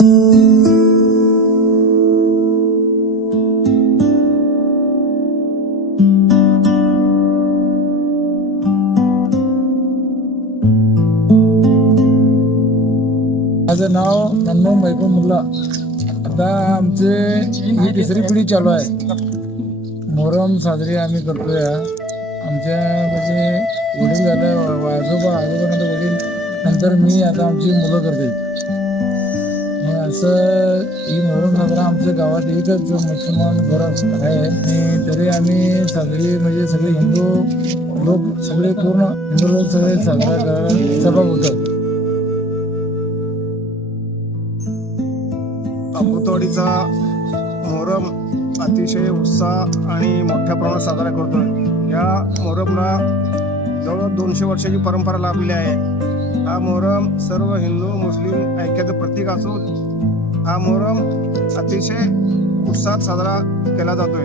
माझं नाव नन्नू महबूब मुल्ला. आता आमचे ही तिसरी पिढी चालू आहे. मोहरम साजरी आम्ही करतोय. आमच्या म्हणजे वडील झालं, आजोबानंतर वडील, नंतर मी, आता आमची मुलं करते. असं ही मोहरम साजरा आमच्या गावात एकच मुसलमान घर आहे आणि तरी आम्ही साजरी म्हणजे सगळे हिंदू लोक, सगळे पूर्ण हिंदू लोक सगळे साजरा करायला सहभाग होतात. अमृतवाडीचा मोहरम अतिशय उत्साह आणि मोठ्या प्रमाणात साजरा करतोय. या मोहरमला जवळ 200 वर्षाची परंपरा लाभलेली आहे. हा मोहरम सर्व हिंदू मुस्लिम ऐक्याचं प्रतीक असून हा मोहरम अतिशय उत्साहात साजरा केला जातोय.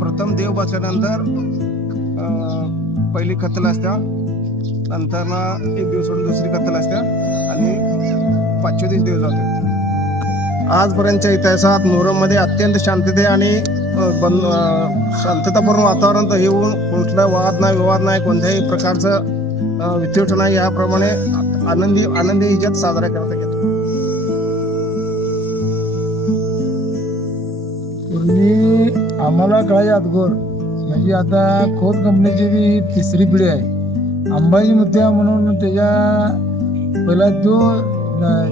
प्रथम देव बसल्यानंतर पहिली खत्तल असत्या, नंतर एक दिवस सोडून दुसरी खत्तल असत्या आणि 5व्या दिवशी देव जातोय. आजपर्यंतच्या इतिहासात मोहरममध्ये अत्यंत शांतते आणि शांततापूर्ण वातावरण तर येऊन कुठला वाद नाही, विवाद नाही, कोणत्याही प्रकारचं विद्वेष नाही, याप्रमाणे आनंदी हिच्यात साजरा करता येतो. पूर्वी आम्हाला कळायच्या अगोदर म्हणजे आता खोत कंपनीची बी तिसरी पिढी आहे. अंबाजी मुत्या म्हणून त्याच्या पहिला तो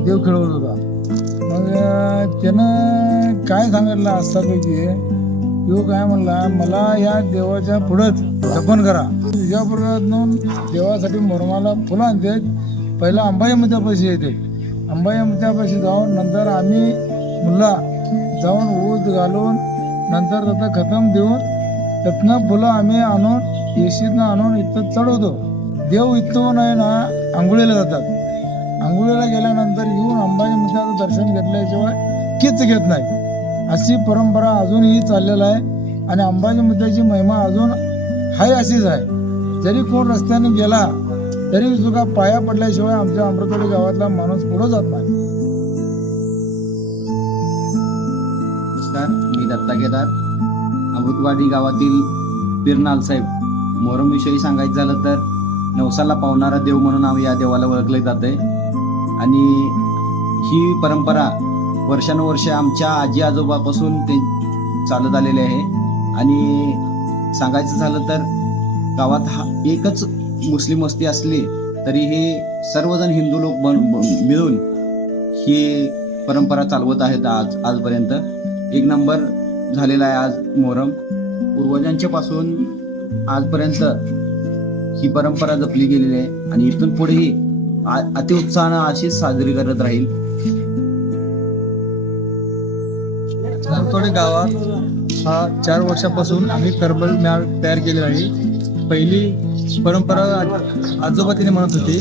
देव खेळवत होता. मग त्यानं काय सांगितलं असतापैकी तो काय म्हणला, मला या देवाच्या पुढंच जपन करा. तुझ्याबरोबर देवासाठी मोहरमाला फुलं आणते. पहिला अंबाजी मुत्यापाशी येते. अंबाजी मुत्यापाशी जाऊन नंतर आम्ही मुल्ला जाऊन ऊस घालून नंतर त्याचं खतम देऊन त्यातनं फुलं आम्ही आणून येशीतनं आणून इथं चढवतो. देव इथं नाही ना आंघोळीला जातात. आंघोळीला गेल्यानंतर येऊन अंबाजी मुत्याचं दर्शन घेतल्याशिवाय कीच घेत नाही. अशी परंपरा अजूनही चाललेला आहे आणि अंबाजी मुत्याची महिमा अजून हाय अशीच आहे. जरी कोण रस्त्याने गेला तरी सुद्धा पाया पडल्याशिवाय आमच्या अमृतवाडी गावातला माणूस पुढे जात नाही. नमस्कार, मी दत्ता केदार, अमृतवाडी गावातील पीर नालसाहेब. मोहरमविषयी सांगायचं झालं तर नवसाला पावणारा देव म्हणून आम्ही या देवाला ओळखले जाते आणि ही परंपरा वर्षानुवर्षे आमच्या आजी आजोबापासून ते चालत आलेले आहे. आणि सांगायचं झालं तर गावात एकच मुस्लिम वस्ती असली तरी हे सर्वजण हिंदू लोक मिळून ही परंपरा चालवत आहेत. आजपर्यंत एक नंबर झालेला आहे आज मोहरम. पूर्वजांच्या पासून आजपर्यंत ही परंपरा जपली गेलेली आहे आणि इथून पुढेही अतिउत्साहानं अशीच साजरी करत राहील. अमृतवाडी गावात हा 4 वर्षापासून आम्ही करबल म्याळ तयार केलेला आहे. पहिली परंपरा आजोबा तिने म्हणत होती.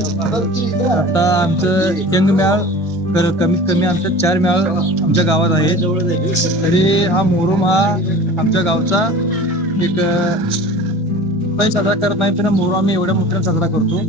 आता आमचं यंग म्याळ कमीत कमी आमच्या 4 म्याळ आमच्या गावात आहे. तरी हा मोहरम हा आमच्या गावचा एक काही साजरा करत नाही, तर मोहरम आम्ही एवढ्या मोठ्याने साजरा करतो.